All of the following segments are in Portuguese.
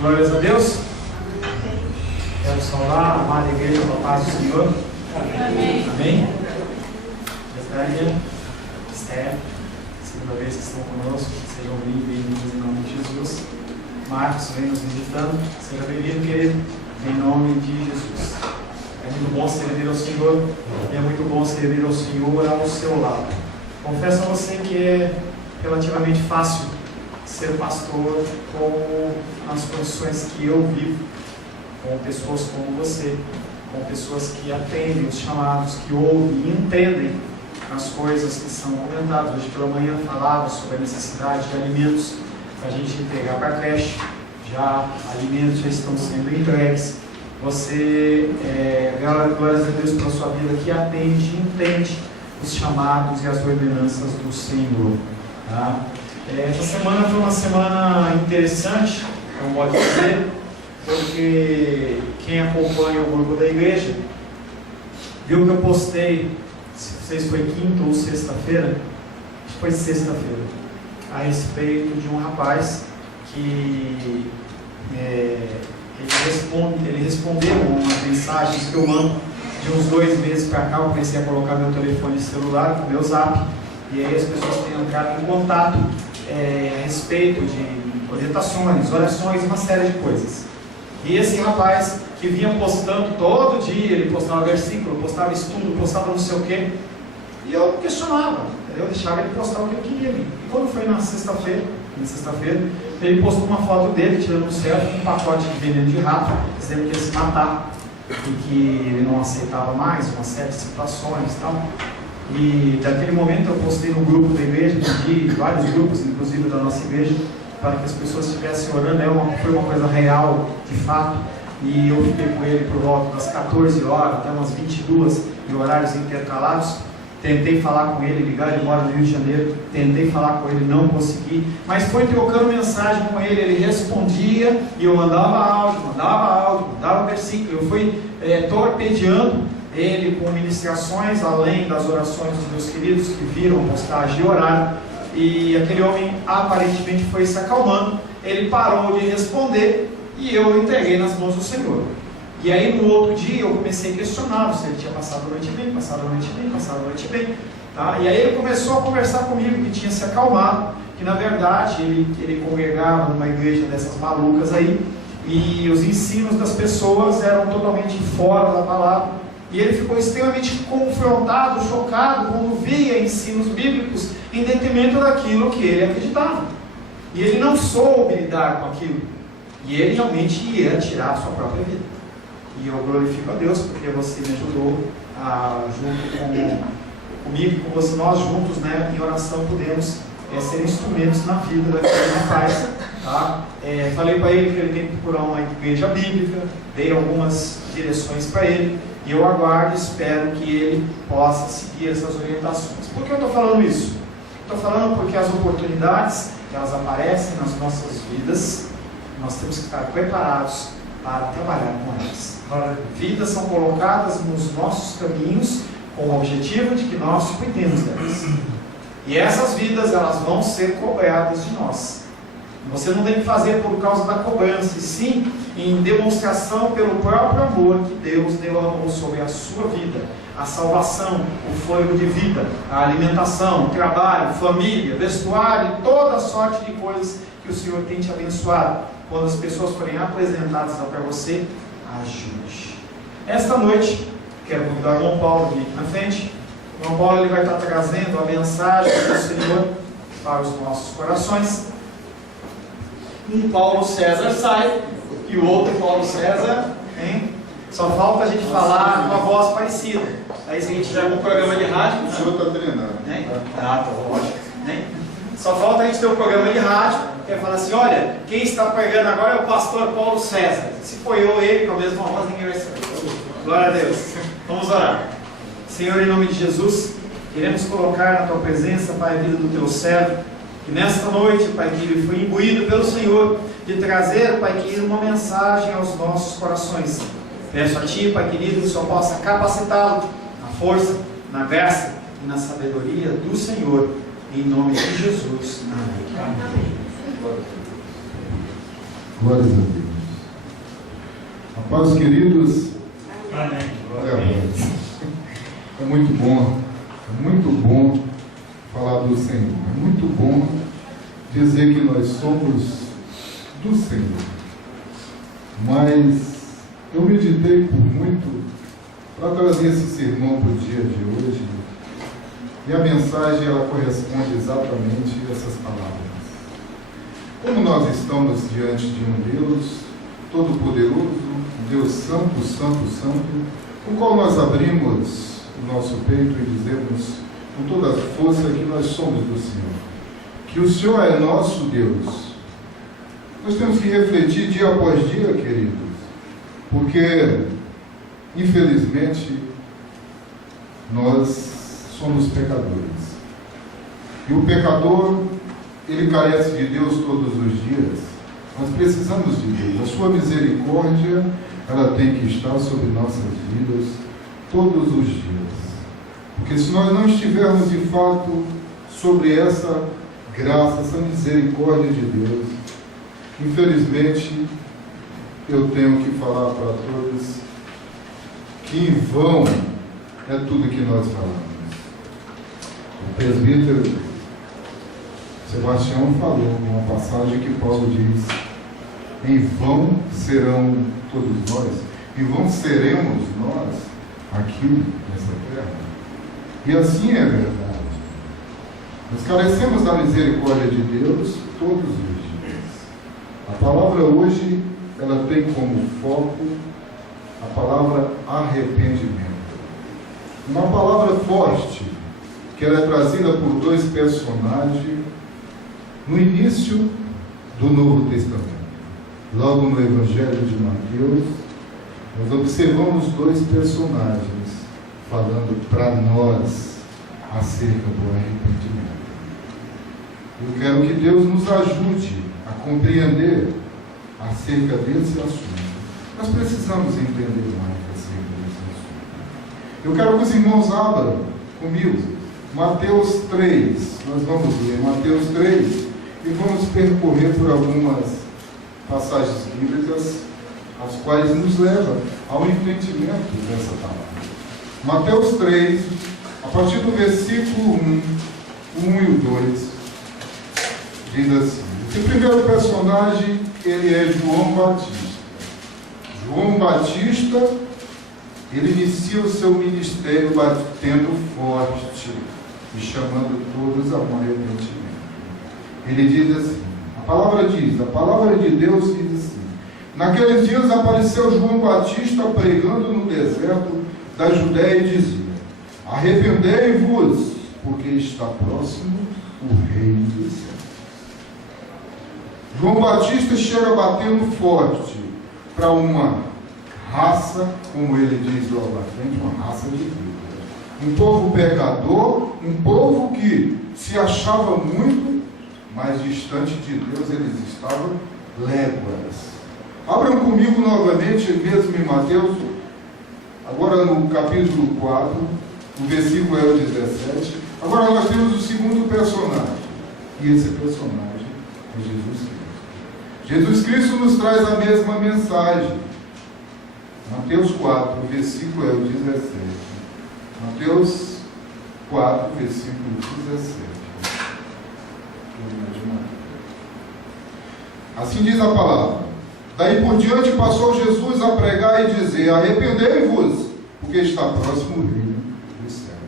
Glórias a Deus. Quero saudar a amada igreja com a paz do Senhor. Amém. Amém. Betânia, Esther, segunda vez que estão conosco, sejam bem-vindos em nome de Jesus. Marcos vem nos visitando, seja bem-vindo, querido, em nome de Jesus. É muito bom servir ao Senhor e é muito bom servir ao Senhor ao seu lado. Confesso a você que é relativamente fácil ser pastor com as condições que eu vivo, com pessoas como você, com pessoas que atendem os chamados, que ouvem e entendem as coisas que são comentadas. Hoje pela manhã falava sobre a necessidade de alimentos para a gente entregar para a creche. Já alimentos já estão sendo entregues. Você, glórias a Deus pela sua vida, que atende e entende os chamados e as ordenanças do Senhor. Tá? Essa semana foi uma semana interessante, como pode dizer, porque quem acompanha o grupo da igreja viu que eu postei, não sei se foi quinta ou sexta-feira, acho que foi sexta-feira, a respeito de um rapaz que ele respondeu umas mensagens que eu mando de uns 2 meses para cá. Eu comecei a colocar meu telefone celular, meu zap, e aí as pessoas têm entrado em contato a respeito de orientações, orações e uma série de coisas. E esse rapaz que vinha postando todo dia, ele postava versículo, postava estudo, postava não sei o quê, e eu questionava, eu deixava ele postar o que eu queria. E quando foi na sexta-feira, ele postou uma foto dele tirando um selfie, um pacote de veneno de rato, dizendo que ia se matar e que ele não aceitava mais uma série de situações e tal. E daquele momento eu postei no grupo da igreja, pedi vários grupos, inclusive da nossa igreja, para que as pessoas estivessem orando. Foi uma coisa real, de fato, e eu fiquei com ele por volta das 14 horas até umas 22, em horários intercalados. Tentei falar com ele, ligar, ele mora no Rio de Janeiro, tentei falar com ele, não consegui, mas foi trocando mensagem com ele respondia, e eu mandava áudio, mandava versículo. Eu fui torpedeando ele com ministrações, além das orações dos meus queridos que viram a postagem e oraram, e aquele homem aparentemente foi se acalmando. Ele parou de responder e eu entreguei nas mãos do Senhor. E aí no outro dia eu comecei a questioná-lo se ele tinha passado a noite bem, tá? E aí ele começou a conversar comigo que tinha se acalmado, que na verdade ele congregava numa igreja dessas malucas aí, e os ensinos das pessoas eram totalmente fora da palavra. E ele ficou extremamente confrontado, chocado, quando via ensinos bíblicos em detrimento daquilo que ele acreditava. E ele não soube lidar com aquilo. E ele realmente ia tirar a sua própria vida. E eu glorifico a Deus, porque você me ajudou, junto comigo e com você, nós juntos, né, em oração, podemos ser instrumentos na vida daquele rapaz. Tá? Falei para ele que ele tem que procurar uma igreja bíblica, dei algumas direções para ele, e eu aguardo e espero que ele possa seguir essas orientações. Por que eu estou falando isso? Estou falando porque as oportunidades, elas aparecem nas nossas vidas, nós temos que estar preparados para trabalhar com elas. Vidas são colocadas nos nossos caminhos com o objetivo de que nós cuidemos delas. E essas vidas, elas vão ser cobradas de nós. Você não deve fazer por causa da cobrança, e sim em demonstração pelo próprio amor que Deus derramou sobre a sua vida. A salvação, o fôlego de vida, a alimentação, o trabalho, família, vestuário e toda a sorte de coisas que o Senhor tem te abençoado. Quando as pessoas forem apresentadas para você, ajude. Esta noite, quero convidar o irmão Paulo aqui na frente. O irmão Paulo ele vai estar trazendo a mensagem do Senhor para os nossos corações. Um Paulo César sai e o outro Paulo César, hein? Só falta a gente falar com uma voz parecida. Aí se a gente tiver um programa de rádio, o senhor está treinando, né? Tá, lógico, né? Só falta a gente ter um programa de rádio que é falar assim: olha, quem está pregando agora é o pastor Paulo César. Se foi eu ou ele com a mesma voz, ninguém vai saber. Glória a Deus. Vamos orar. Senhor, em nome de Jesus, queremos colocar na tua presença, Pai, a vida do teu servo, que nesta noite, Pai, que ele foi imbuído pelo Senhor de trazer, Pai querido, uma mensagem aos nossos corações. Peço a Ti, Pai querido, que o Senhor possa capacitá-lo na força, na graça e na sabedoria do Senhor, em nome de Jesus. Amém. Glória a Deus. A paz, queridos. Amém. É muito bom falar do Senhor. É muito bom dizer que nós somos do Senhor. Mas eu meditei por muito para trazer esse sermão para o dia de hoje. E a mensagem, ela corresponde exatamente a essas palavras. Como nós estamos diante de um Deus Todo-Poderoso, um Deus Santo, Santo, Santo, com o qual nós abrimos o nosso peito e dizemos com toda a força que nós somos do Senhor, que o Senhor é nosso Deus. Nós temos que refletir dia após dia, queridos, porque, infelizmente, nós somos pecadores. E o pecador, ele carece de Deus todos os dias. Nós precisamos de Deus. A sua misericórdia, ela tem que estar sobre nossas vidas todos os dias. Porque se nós não estivermos de fato sobre essa graça, essa misericórdia de Deus, infelizmente, eu tenho que falar para todos que em vão é tudo que nós falamos. O presbítero Sebastião falou uma passagem que Paulo diz: em vão serão todos nós, em vão seremos nós aqui nessa terra. E assim é verdade. Nós carecemos da misericórdia de Deus todos os dias. A palavra hoje, ela tem como foco a palavra arrependimento. Uma palavra forte, que ela é trazida por dois personagens no início do Novo Testamento. Logo no Evangelho de Mateus, nós observamos dois personagens falando para nós acerca do arrependimento. Eu quero que Deus nos ajude a compreender acerca desse assunto. Nós precisamos entender mais acerca desse assunto. Eu quero que os irmãos abram comigo Mateus 3. Nós vamos ler Mateus 3 e vamos percorrer por algumas passagens bíblicas, as quais nos levam ao entendimento dessa palavra. Mateus 3, a partir do versículo 1 e o 2, diz assim: o primeiro personagem, ele é João Batista. João Batista, ele inicia o seu ministério batendo forte e chamando todos a um arrependimento. Ele diz assim, a palavra de Deus diz assim: naqueles dias apareceu João Batista pregando no deserto da Judéia e dizia: arrependei-vos, porque está próximo o reino dos céus. João Batista chega batendo forte para uma raça, como ele diz logo à frente, uma raça de vida. Um povo pecador, um povo que se achava muito, mas distante de Deus eles estavam léguas. Abram comigo novamente, mesmo em Mateus, agora no capítulo 4, o versículo é o 17. Agora nós temos o segundo personagem, e esse personagem é Jesus Cristo. Jesus Cristo nos traz a mesma mensagem. Mateus 4, o versículo é o 17. Mateus 4, versículo 17. Assim diz a palavra: daí por diante passou Jesus a pregar e dizer: arrependei-vos, porque está próximo o reino dos céus.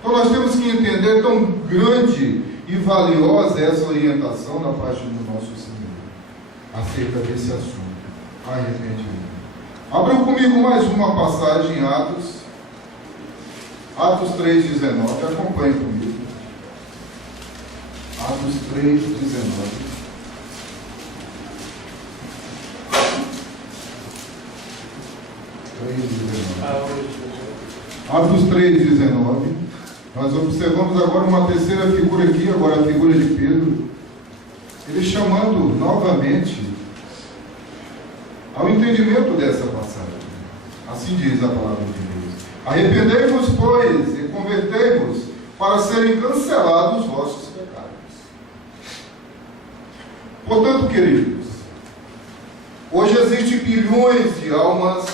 Então nós temos que entender tão grande e valiosa é essa orientação da parte do nosso Senhor acerca desse assunto, arrependimento. Abram comigo mais uma passagem em Atos 3,19, acompanhe comigo. Atos 3,19. Atos 3,19. Nós observamos agora uma terceira figura aqui, agora a figura de Pedro. Ele chamando novamente ao entendimento dessa passagem. Assim diz a palavra de Deus: arrependei-vos, pois, e convertei-vos, para serem cancelados os vossos pecados. Portanto, queridos, Hoje existem bilhões de almas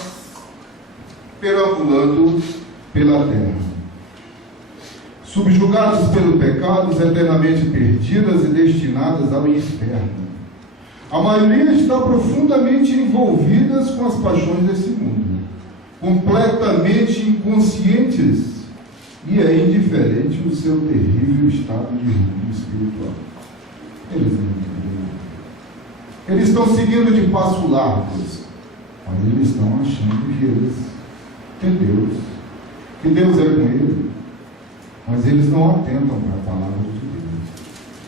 perambulando pela terra, subjugadas pelo pecado, eternamente perdidas e destinadas ao inferno. A maioria está profundamente envolvidas com as paixões desse mundo, completamente inconscientes, e é indiferente o seu terrível estado de rumo espiritual. Eles não entendem. Eles estão seguindo de passo largos, mas eles estão achando que eles têm Deus, que Deus é com ele, mas eles não atentam para a palavra de Deus.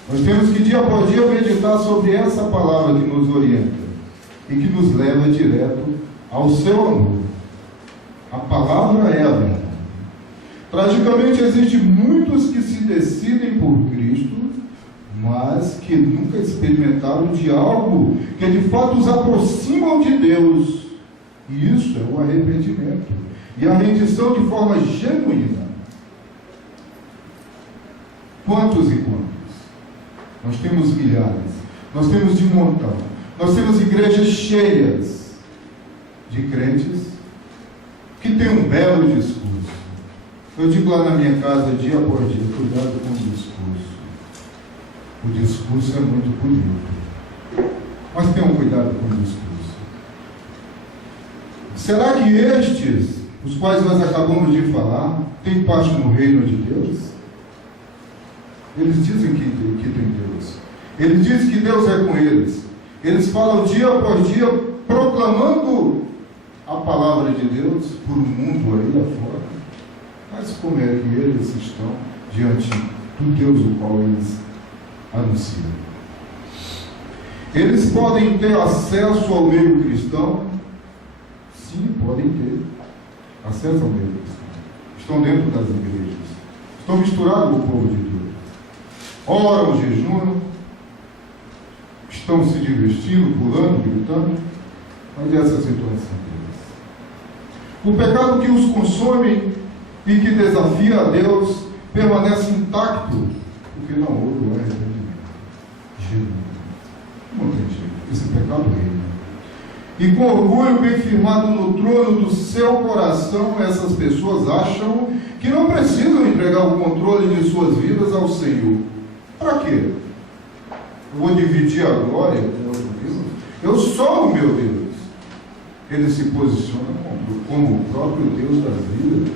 Nós temos que dia após dia meditar sobre essa palavra que nos orienta e que nos leva direto ao seu amor. A palavra é a verdade. Tragicamente, existem muitos que se decidem por Cristo, mas que nunca experimentaram de algo que de fato os aproximam de Deus. E isso é o arrependimento e a rendição de forma genuína. Quantos e quantos? Nós temos milhares, nós temos de montão, nós temos igrejas cheias de crentes que têm um belo discurso. Eu digo lá na minha casa, dia após dia, cuidado com o discurso. O discurso é muito bonito, mas tenham cuidado com o discurso. Será que estes, os quais nós acabamos de falar, têm parte no reino de Deus? Eles dizem que tem Deus. Eles dizem que Deus é com eles. Eles falam dia após dia, proclamando a palavra de Deus por um mundo aí afora. Mas como é que eles estão diante do Deus o qual eles anunciam? Eles podem ter acesso ao meio cristão? Sim, podem ter acesso ao meio cristão. Estão dentro das igrejas. Estão misturados com o povo de Deus. Oram, jejunam, estão se divertindo, pulando, gritando, mas essa é a situação deles. O pecado que os consome e que desafia a Deus permanece intacto, porque não houve o arrependimento genuíno. Não tem jeito, esse pecado reina. E com orgulho bem firmado no trono do seu coração, essas pessoas acham que não precisam entregar o controle de suas vidas ao Senhor. Para quê? Eu vou dividir a glória com outro Deus? Eu sou o meu Deus. Ele se posiciona como o próprio Deus das vidas.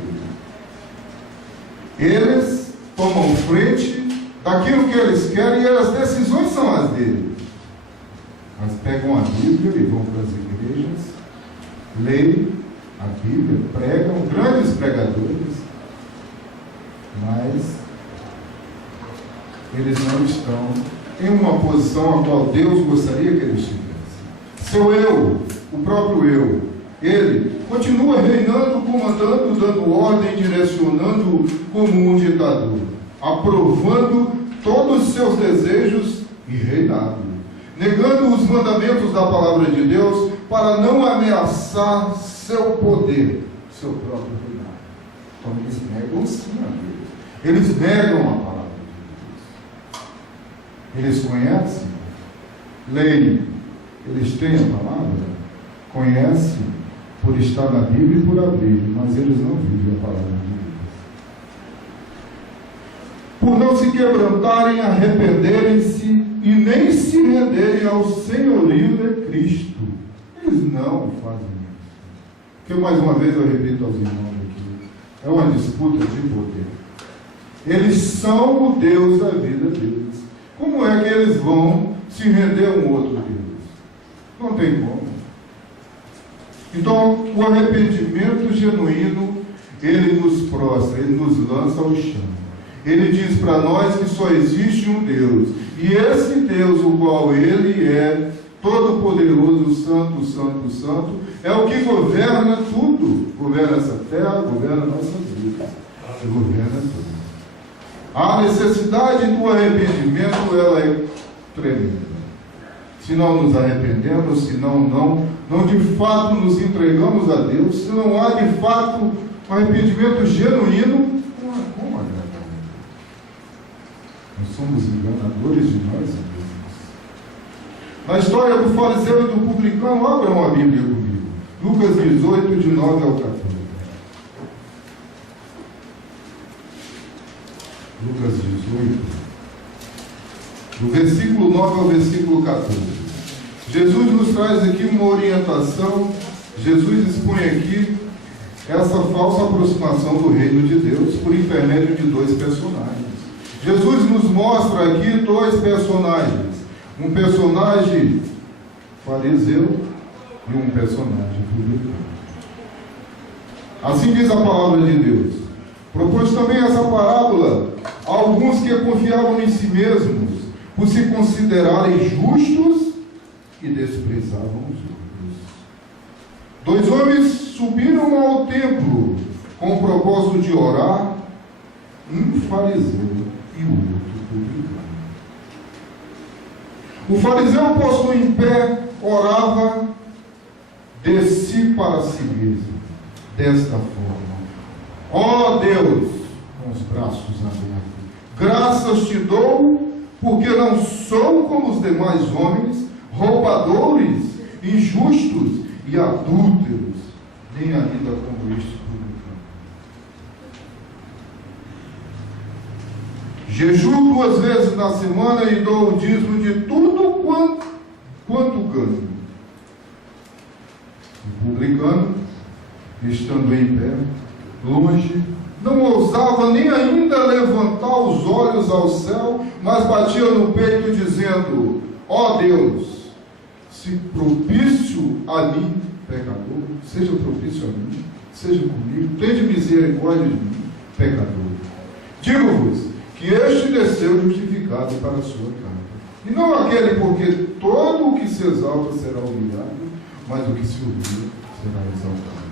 Eles tomam frente daquilo que eles querem e as decisões são as deles. Mas pegam a Bíblia e vão para as igrejas, leem a Bíblia, pregam, grandes pregadores, mas eles não estão em uma posição a qual Deus gostaria que eles estivessem. Seu eu, o próprio eu, ele continua reinando, comandando, dando ordem, direcionando como um ditador, aprovando todos os seus desejos e reinando, negando os mandamentos da palavra de Deus para não ameaçar seu poder, seu próprio reinado. Então eles negam sim a Deus. Eles negam a palavra. Eles conhecem, leem, eles têm a palavra, conhecem por estar na Bíblia e por abrir, mas eles não vivem a palavra de Deus. Por não se quebrantarem, arrependerem-se e nem se renderem ao senhorio de Cristo. Eles não fazem isso. Porque, mais uma vez, eu repito aos irmãos aqui, é uma disputa de poder. Eles são o Deus da vida deles. Como é que eles vão se render a um outro Deus? Não tem como. Então, o arrependimento genuíno, ele nos prostra, ele nos lança ao chão. Ele diz para nós que só existe um Deus. E esse Deus, o qual ele é, todo-poderoso, santo, santo, santo, é o que governa tudo. Governa essa terra, governa nossas vidas. Governa tudo. A necessidade do arrependimento, ela é tremenda. Se não nos arrependemos, se não de fato nos entregamos a Deus, se não há de fato um arrependimento genuíno, não há como agradar a Deus. Nós somos enganadores de nós mesmos. Na história do fariseu e do publicano, abram a Bíblia comigo. Lucas 18, de 9 ao 14. Lucas 18, do versículo 9 ao versículo 14. Jesus nos traz aqui uma orientação. Jesus expõe aqui essa falsa aproximação do reino de Deus por intermédio de dois personagens. Jesus nos mostra aqui dois personagens. Um personagem fariseu e um personagem publicano. Assim diz a palavra de Deus. Propôs também essa parábola a alguns que confiavam em si mesmos, por se considerarem justos e desprezavam os outros. Dois homens subiram ao templo com o propósito de orar, um fariseu e o outro publicano. O fariseu, posto em pé, orava de si para si mesmo, desta forma: ó Deus, com os braços abertos, graças te dou, porque não sou como os demais homens, roubadores, injustos e adúlteros, nem ainda como este publicano. Jejuo 2 vezes na semana e dou o dízimo de tudo quanto ganho. O publicano, estando em pé, longe, não ousava nem ainda levantar os olhos ao céu, mas batia no peito, dizendo: ó Deus, se propício a mim, pecador, seja propício a mim, seja comigo, tende misericórdia de mim, pecador. Digo-vos que este desceu justificado para a sua casa, e não aquele, porque todo o que se exalta será humilhado, mas o que se humilha será exaltado.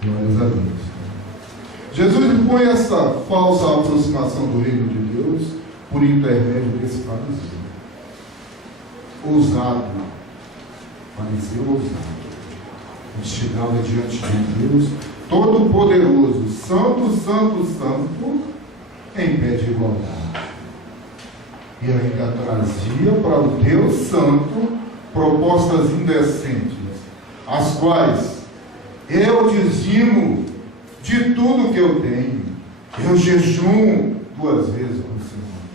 Glórias a Deus. Jesus impõe essa falsa aproximação do reino de Deus por intermédio desse fariseu. Ousado. Fariseu ousado. Ele chegava diante de Deus, todo-poderoso, santo, santo, santo, em pé de igualdade. E ainda trazia para o Deus Santo propostas indecentes, as quais eu dizimo de tudo que eu tenho, eu jejuo 2 vezes por semana.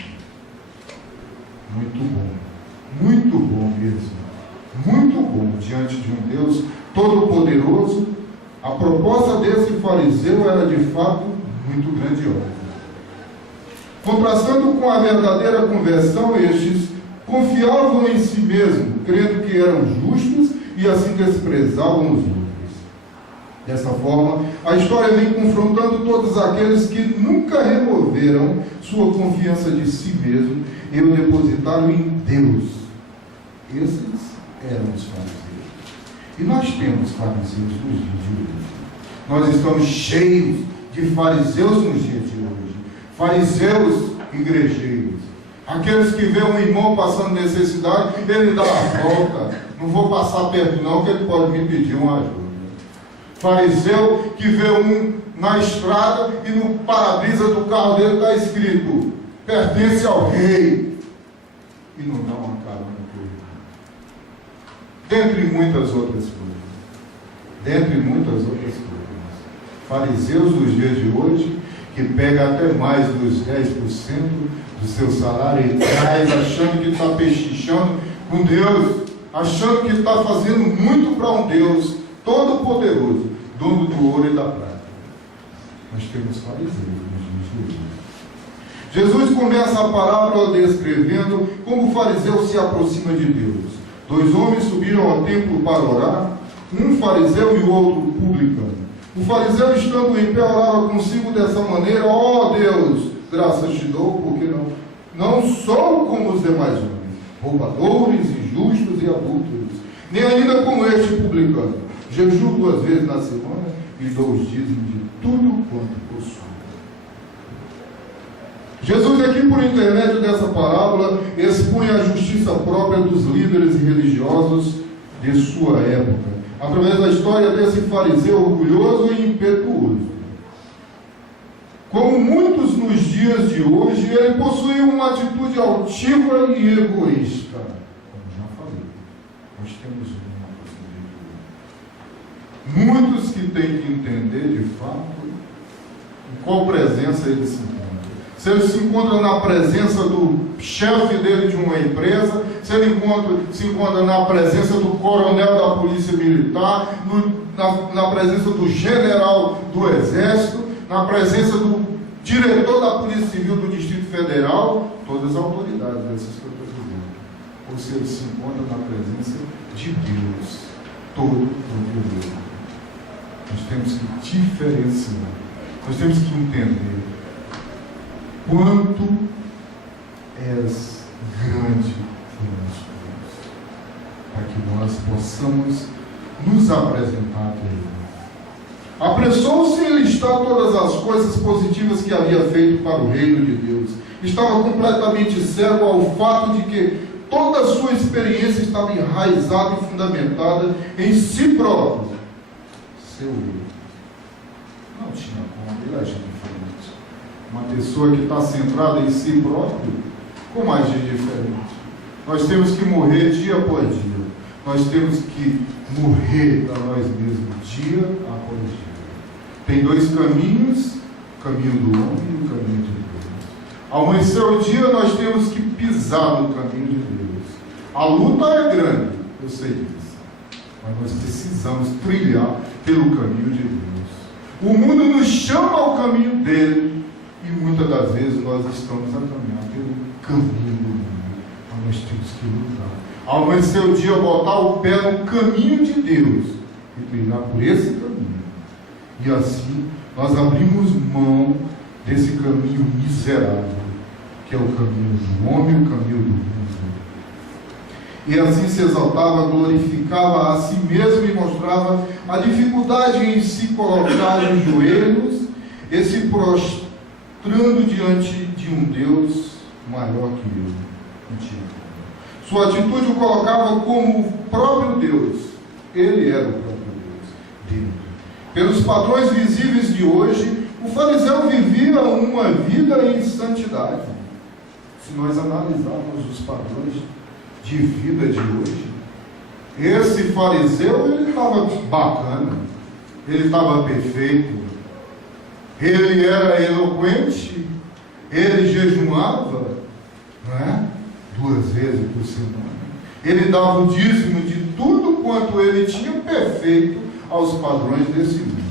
Muito bom mesmo, muito bom diante de um Deus todo-poderoso. A proposta desse fariseu era de fato muito grandiosa. Contrastando com a verdadeira conversão, estes confiavam em si mesmos, crendo que eram justos e assim desprezavam os outros. Dessa forma, a história vem confrontando todos aqueles que nunca removeram sua confiança de si mesmo e o depositaram em Deus. Esses eram os fariseus. E nós temos fariseus nos dias de hoje. Nós estamos cheios de fariseus nos dias de hoje. Fariseus igrejeiros. Aqueles que vê um irmão passando necessidade, ele dá a volta. Não vou passar perto não, que ele pode me pedir uma ajuda. Fariseu que vê um na estrada e no para-brisa do carro dele está escrito: pertence ao rei, e não dá uma carona por ele. Dentre muitas outras coisas. Fariseus dos dias de hoje, que pega até mais dos 10% do seu salário e traz, achando que está pechinchando com Deus, achando que está fazendo muito para um Deus todo-poderoso, dono do ouro e da prata. Nós temos fariseus nos dias de hoje. Jesus começa a parábola descrevendo como o fariseu se aproxima de Deus. 2 homens subiram ao templo para orar, um fariseu e o outro publicano. O fariseu, estando em pé, orava consigo dessa maneira: ó Deus, graças te dou, porque não sou como os demais homens, roubadores, injustos e adúlteros, nem ainda como este publicano. Jejuo 2 vezes na semana e dou os dízimos de tudo quanto possuo. Jesus aqui, por intermédio dessa parábola, expõe a justiça própria dos líderes religiosos de sua época, através da história desse fariseu orgulhoso e impetuoso. Como muitos nos dias de hoje, ele possuía uma atitude altiva e egoísta, como já nós temos uma possibilidade. Muitos que têm que entender de fato em qual presença ele se encontra. Se ele se encontra na presença do chefe dele de uma empresa, se ele se encontra na presença do coronel da polícia militar, na presença do general do exército, na presença do diretor da Polícia Civil do Distrito Federal, todas as autoridades, essas que eu estou dizendo. Ou se ele se encontra na presença de Deus, todo-poderoso. Nós temos que diferenciar, nós temos que entender quanto és grande em nosso Deus, para que nós possamos nos apresentar a Ele. Apressou-se em listar todas as coisas positivas que havia feito para o reino de Deus. Estava completamente cego ao fato de que toda a sua experiência estava enraizada e fundamentada em si próprio. Seu eu. Não tinha como, ele agia diferente. Uma pessoa que está centrada em si próprio, como agir diferente? Nós temos que morrer dia após dia. Nós temos que morrer para nós mesmos dia após dia. Tem dois caminhos, o caminho do homem e o caminho de Deus. Ao amanhecer o dia, nós temos que pisar no caminho de Deus. A luta é grande, eu sei disso. Mas nós precisamos trilhar pelo caminho de Deus. O mundo nos chama ao caminho dele e muitas das vezes nós estamos a caminhar pelo caminho do mundo. Mas nós temos que lutar. Ao amanhecer o dia, botar o pé no caminho de Deus e trilhar por esse caminho. E assim, nós abrimos mão desse caminho miserável, que é o caminho do homem e o caminho do mundo. E assim se exaltava, glorificava a si mesmo e mostrava a dificuldade em se colocar em joelhos e se prostrando diante de um Deus maior que ele. Mentira. Sua atitude o colocava como o próprio Deus. Ele era o próprio Deus. Pelos padrões visíveis de hoje, o fariseu vivia uma vida em santidade. Se nós analisarmos os padrões de vida de hoje, esse fariseu, ele estava bacana, ele estava perfeito, ele era eloquente, ele jejuava, não é? 2 vezes por semana. Ele dava o dízimo de tudo quanto ele tinha, perfeito aos padrões desse mundo.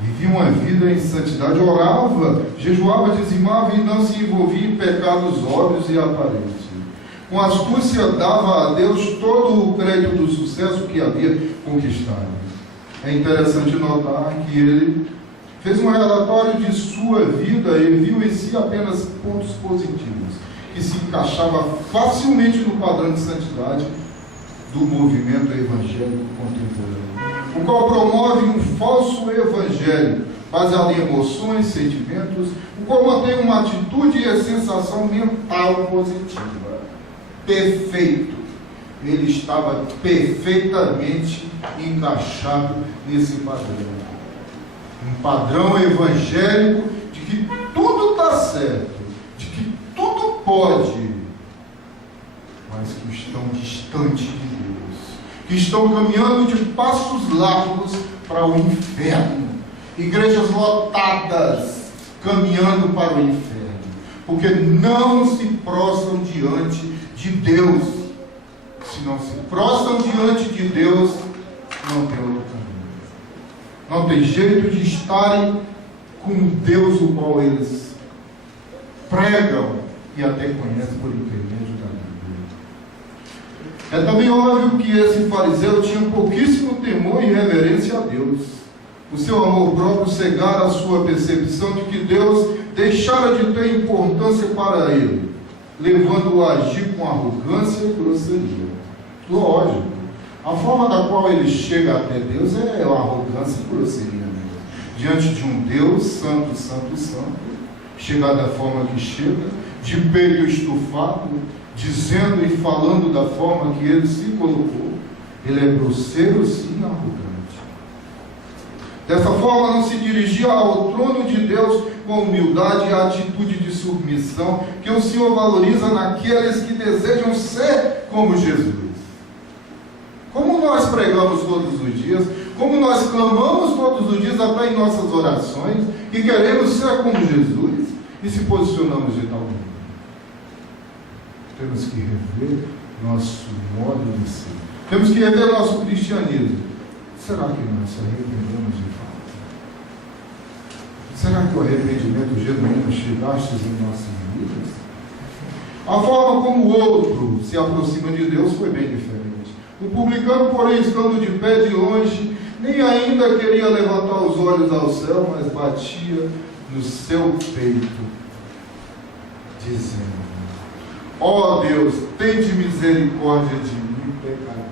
Vivia uma vida em santidade, orava, jejuava, dizimava e não se envolvia em pecados óbvios e aparentes. Com astúcia dava a Deus todo o crédito do sucesso que havia conquistado. É interessante notar que ele fez um relatório de sua vida e viu em si apenas pontos positivos, que se encaixava facilmente no padrão de santidade do movimento evangélico contemporâneo, o qual promove um falso evangelho baseado em emoções, sentimentos, o qual mantém uma atitude e sensação mental positiva. Perfeito. Ele estava perfeitamente encaixado nesse padrão. Um padrão evangélico de que tudo está certo, de que tudo pode, mas que estão distantes de Deus, que estão caminhando de passos largos para o inferno. Igrejas lotadas, caminhando para o inferno, porque não se prostram diante de Deus. Se não se prostram diante de Deus, não tem outro caminho. Não tem jeito de estarem com Deus, o qual eles pregam e até conhecem por intermédio da Bíblia. É também óbvio que esse fariseu tinha pouquíssimo temor e reverência a Deus. O seu amor próprio cegara a sua percepção de que Deus deixara de ter importância para ele, levando-o a agir com arrogância e grosseria. Lógico, a forma da qual ele chega até Deus é a arrogância e grosseria mesmo. Diante de um Deus santo, santo, santo, chegar da forma que chega, de peito estufado, dizendo e falando da forma que ele se colocou, ele é grosseiro sim, arrogante. Dessa forma, não se dirigia ao trono de Deus com humildade e a atitude de submissão que o Senhor valoriza naqueles que desejam ser como Jesus. Como nós pregamos todos os dias, como nós clamamos todos os dias, até em nossas orações, que queremos ser como Jesus e se posicionamos de tal maneira. Temos que rever nosso modo de ser. Temos que rever nosso cristianismo. Será que nós se arrependemos de fato? Será que o arrependimento genuíno chegaste em nossas vidas? A forma como o outro se aproxima de Deus foi bem diferente. O publicano, porém, estando de pé de longe, nem ainda queria levantar os olhos ao céu, mas batia no seu peito, dizendo: ó Deus, tende misericórdia de mim, pecador.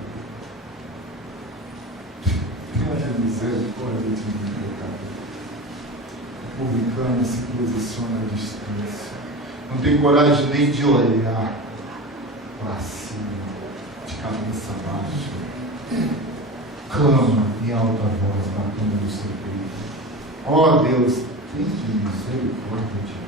Tende misericórdia de mim, pecador. O publicano se posiciona à distância, não tem coragem nem de olhar para cima, de cabeça baixa, clama em alta voz, batendo no seu peito: ó Deus, tende misericórdia de mim.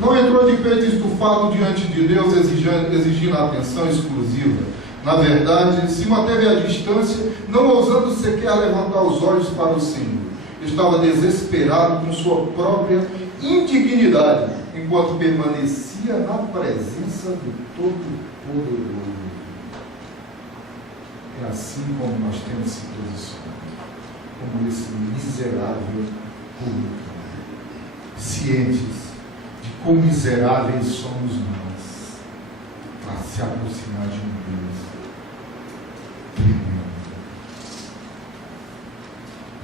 Não entrou de peito estufado diante de Deus, exigindo atenção exclusiva. Na verdade, se manteve à distância, não ousando sequer levantar os olhos para o Senhor. Estava desesperado com sua própria indignidade, enquanto permanecia na presença do Todo-Poderoso. É assim como nós temos se posicionado, como esse miserável público, cientes de quão miseráveis somos nós para se aproximar de um Deus tremendo.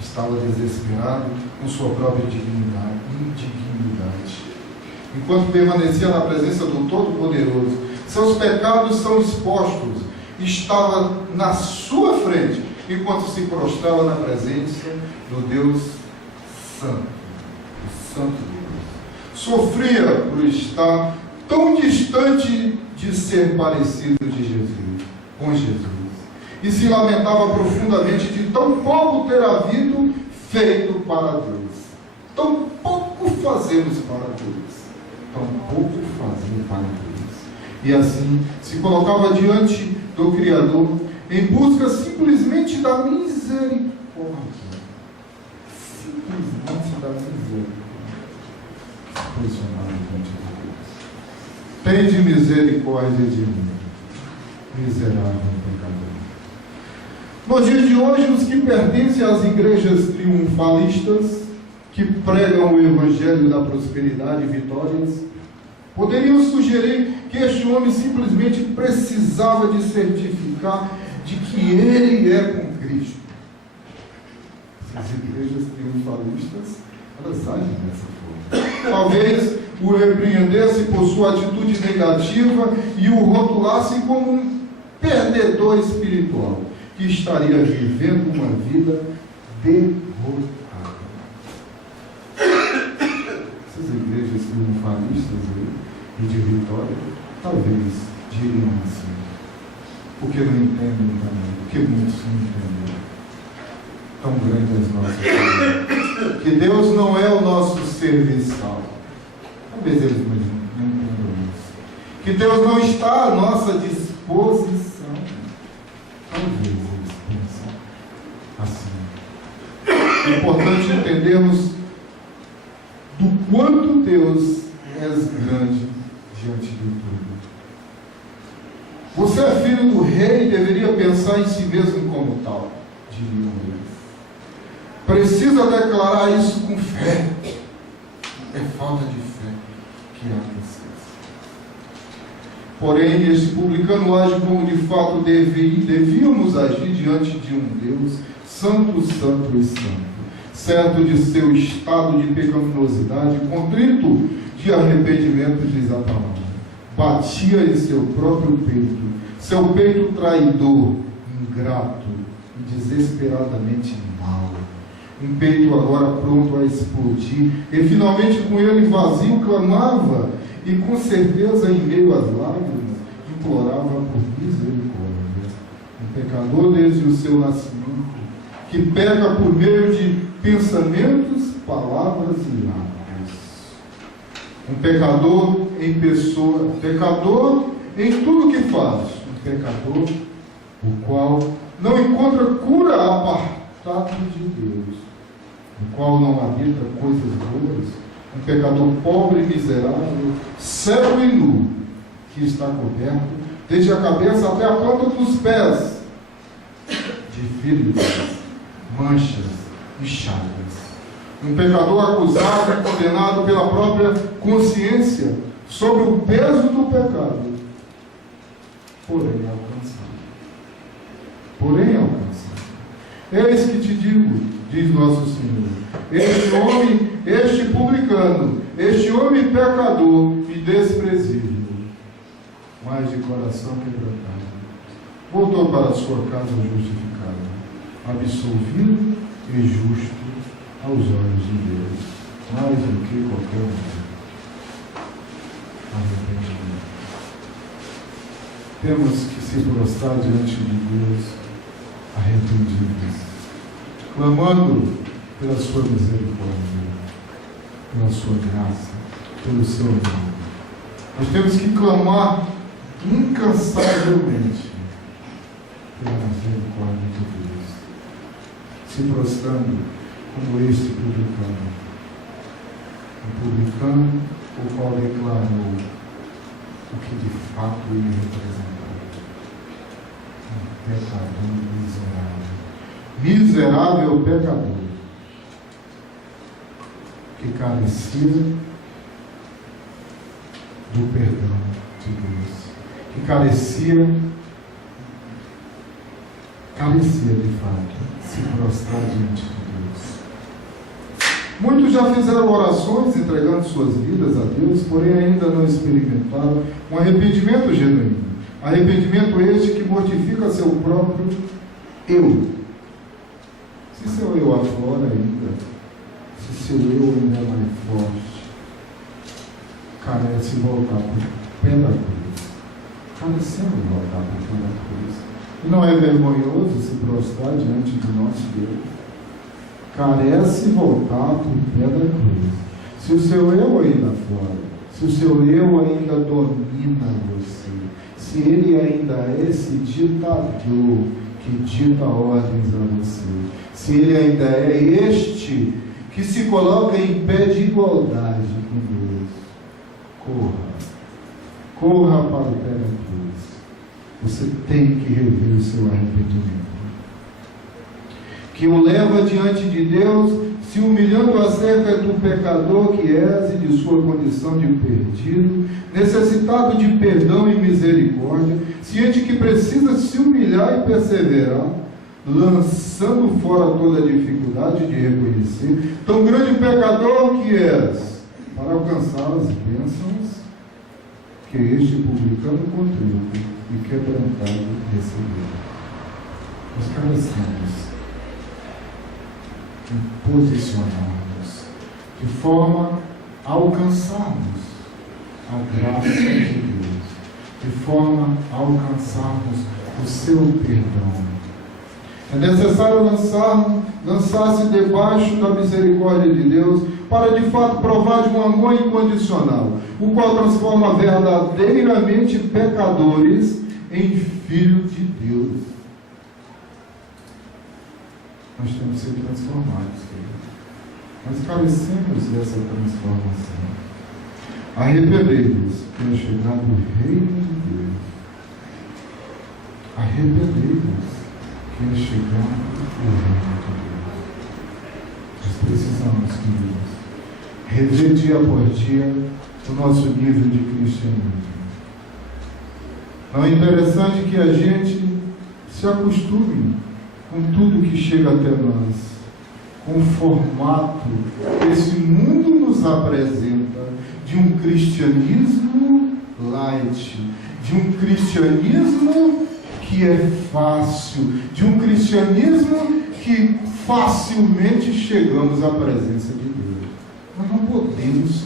Estava desesperado com sua própria indignidade. Enquanto permanecia na presença do Todo-Poderoso, seus pecados são expostos. Estava na sua frente, enquanto se prostrava na presença do Deus Santo, o Santo Deus. Sofria por estar tão distante de ser parecido com Jesus. E se lamentava profundamente de tão pouco ter havido feito para Deus. Tão pouco fazemos para Deus. Tão pouco fazer para Deus. E assim se colocava diante do Criador em busca simplesmente da misericórdia. Simplesmente da misericórdia. Posicionado diante de Deus. Tende misericórdia de mim, miserável pecador. No dia de hoje, os que pertencem às igrejas triunfalistas, que pregam o evangelho da prosperidade e vitórias, poderiam sugerir que este homem simplesmente precisava de certificar de que ele é com Cristo. As igrejas triunfalistas, elas agem dessa forma. Talvez o repreendesse por sua atitude negativa e o rotulasse como um perdedor espiritual, que estaria vivendo uma vida derrotada. Essas igrejas triunfalistas e de vitória, talvez diriam assim, porque não entendem também, porque muitos não entendem. Tão grande as nossas vidas, que Deus não é o nosso serviçal. Talvez eles não entendam isso. Que Deus não está à nossa disposição. Talvez eles pensem assim. É importante entendermos do quanto Deus é grande diante de tudo. Você é filho do rei e deveria pensar em si mesmo como tal, diriam eles. Precisa declarar isso com fé. É falta de fé que há em você. Porém, este publicano age como de fato devíamos agir diante de um Deus santo, santo e santo, certo de seu estado de pecaminosidade, contrito de arrependimento, diz a palavra. Batia em seu próprio peito, seu peito traidor, ingrato e desesperadamente mau. Um peito agora pronto a explodir, e finalmente com ele vazio clamava, e com certeza em meio às lágrimas implorava por misericórdia. Um pecador desde o seu nascimento, que peca por meio de pensamentos, palavras e lábios. Um pecador em pessoa, pecador em tudo que faz. Um pecador o qual não encontra cura apartado de Deus, no qual não habita coisas boas. Um pecador pobre, miserável, cego e nu, que está coberto, desde a cabeça até a planta dos pés, de feridas, manchas e chagas. Um pecador acusado e condenado pela própria consciência sobre o peso do pecado, porém alcançado. Eis que te digo, diz nosso Senhor, este publicano, este homem pecador e desprezível, mas de coração quebrantado, voltou para sua casa justificado, absolvido e justo aos olhos de Deus, mais do que qualquer um. Arrependimento. Temos que se prostrar diante de Deus arrependidos, clamando pela sua misericórdia, pela sua graça, pelo seu amor. Nós temos que clamar incansavelmente pela misericórdia de Deus, se prostrando como este publicano. Um publicano o qual declarou o que de fato ele representava. Um pecador miserável. Miserável pecador, que carecia do perdão de Deus, que carecia de fato se prostrar diante de Deus. Muitos já fizeram orações entregando suas vidas a Deus, porém ainda não experimentaram um arrependimento genuíno. Arrependimento este que mortifica seu próprio eu. Se seu eu aflora ainda, se seu eu ainda é mais forte, carece voltar para o pé da cruz. Carecemos voltar para o pé da cruz. E não é vergonhoso se prostrar diante do nosso Deus? Carece voltar para o pé da cruz. Se o seu eu ainda aflora, se o seu eu ainda domina você, se ele ainda é esse ditador que dita ordens a você, se ele ainda é este que se coloca em pé de igualdade com Deus, corra para o pé da cruz. Você tem que rever o seu arrependimento, que o leva diante de Deus, se humilhando acerca do pecador que és e de sua condição de perdido, necessitado de perdão e misericórdia, ciente que precisa se humilhar e perseverar, lançando fora toda a dificuldade de reconhecer tão grande pecador que és, para alcançar as bênçãos que este publicano contribuiu e quebrantado recebeu. Nós carecemos em posicionarmos de forma a alcançarmos a graça de Deus, de forma a alcançarmos o seu perdão. É necessário lançar-se debaixo da misericórdia de Deus para de fato provar de um amor incondicional, o qual transforma verdadeiramente pecadores em filhos de Deus. Nós temos que ser transformados, nós carecemos dessa transformação. Arrependei-vos, que é chegado o reino de Deus. Arrependei-vos, que é chegado o reino de Deus. Nós precisamos, queridos, rever dia por dia o nosso nível de cristianismo. Não é interessante que a gente se acostume com tudo que chega até nós, com o formato que esse mundo nos apresenta de um cristianismo light, de um cristianismo que é fácil, de um cristianismo que facilmente chegamos à presença de Deus. Nós não podemos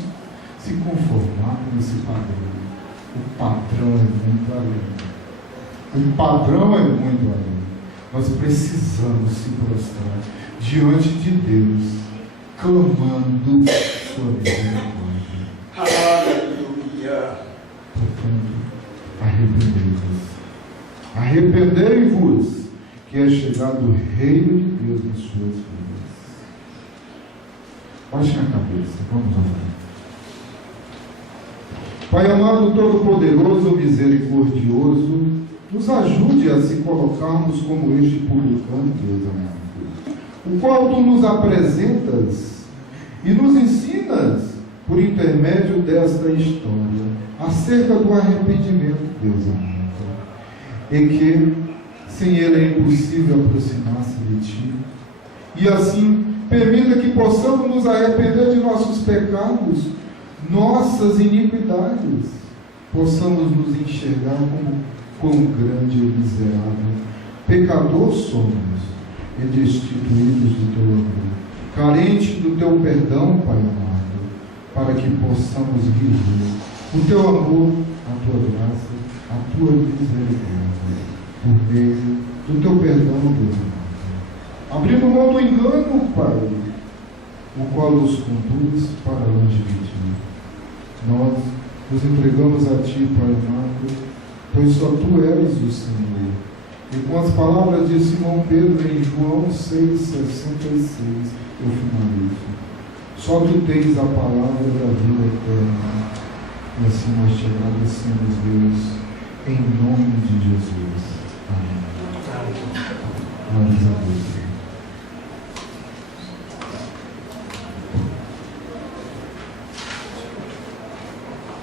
se conformar com esse padrão. O padrão é muito além. O padrão é muito além. Nós precisamos se prostrar diante de Deus, clamando sua misericórdia. Aleluia. Portanto, arrependei-vos. Arrependei-vos, que é chegado o reino de Deus nas suas vidas. Baixem a cabeça, vamos orar. Pai amado, todo-poderoso, misericordioso, nos ajude a se colocarmos como este publicano, Deus amado, o qual Tu nos apresentas e nos ensinas por intermédio desta história acerca do arrependimento, Deus amado, e que sem ele é impossível aproximar-se de Ti, e assim permita que possamos nos arrepender de nossos pecados, nossas iniquidades, possamos nos enxergar como quão grande e miserável pecador somos e destituídos do Teu amor, carente do Teu perdão, Pai amado, para que possamos viver o Teu amor, a Tua graça, a Tua misericórdia, por meio do Teu perdão, Deus amado, abrindo mão do engano, Pai, o qual nos conduz para longe de Ti. Nós nos entregamos a Ti, Pai amado, pois só Tu és o Senhor. E com as palavras de Simão Pedro em João 6,66, eu finalizo. Só Tu tens a palavra da vida eterna. E assim nós te agradecemos, Deus, em nome de Jesus. Amém. Glórias a Deus.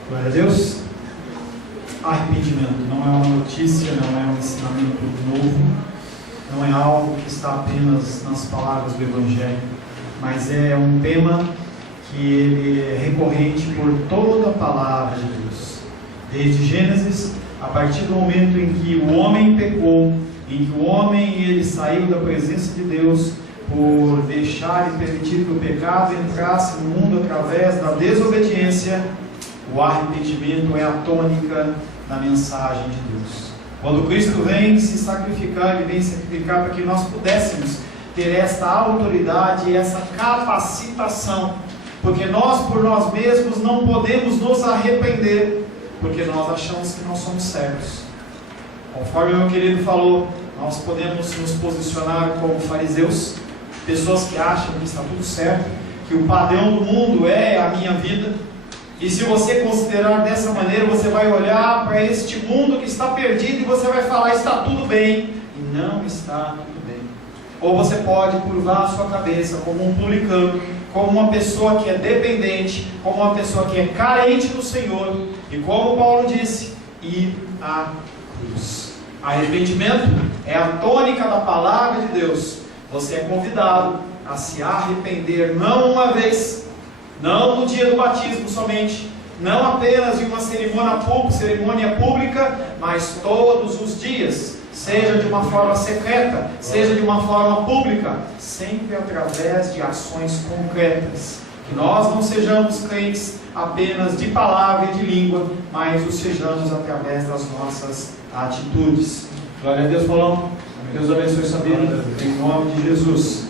Glória a Deus. Arrependimento não é uma notícia, não é um ensinamento novo, não é algo que está apenas nas palavras do Evangelho, mas é um tema que ele é recorrente por toda a palavra de Deus. Desde Gênesis, a partir do momento em que o homem pecou, em que o homem ele saiu da presença de Deus por deixar e permitir que o pecado entrasse no mundo através da desobediência, o arrependimento é a tônica da mensagem de Deus. Quando Cristo vem se sacrificar, Ele vem sacrificar para que nós pudéssemos ter esta autoridade e essa capacitação, porque nós por nós mesmos não podemos nos arrepender, porque nós achamos que nós somos cegos. Conforme o meu querido falou, nós podemos nos posicionar como fariseus, pessoas que acham que está tudo certo, que o padrão do mundo é a minha vida. E se você considerar dessa maneira, você vai olhar para este mundo que está perdido e você vai falar, está tudo bem, e não está tudo bem. Ou você pode curvar a sua cabeça como um publicano, como uma pessoa que é dependente, como uma pessoa que é carente do Senhor, e como Paulo disse, ir à cruz. Arrependimento é a tônica da palavra de Deus. Você é convidado a se arrepender, não uma vez, não no dia do batismo somente, não apenas em uma cerimônia pública, mas todos os dias, seja de uma forma secreta, seja de uma forma pública, sempre através de ações concretas. Que nós não sejamos crentes apenas de palavra e de língua, mas o sejamos através das nossas atitudes. Glória a Deus, falamos. Deus abençoe sua vida, em nome de Jesus.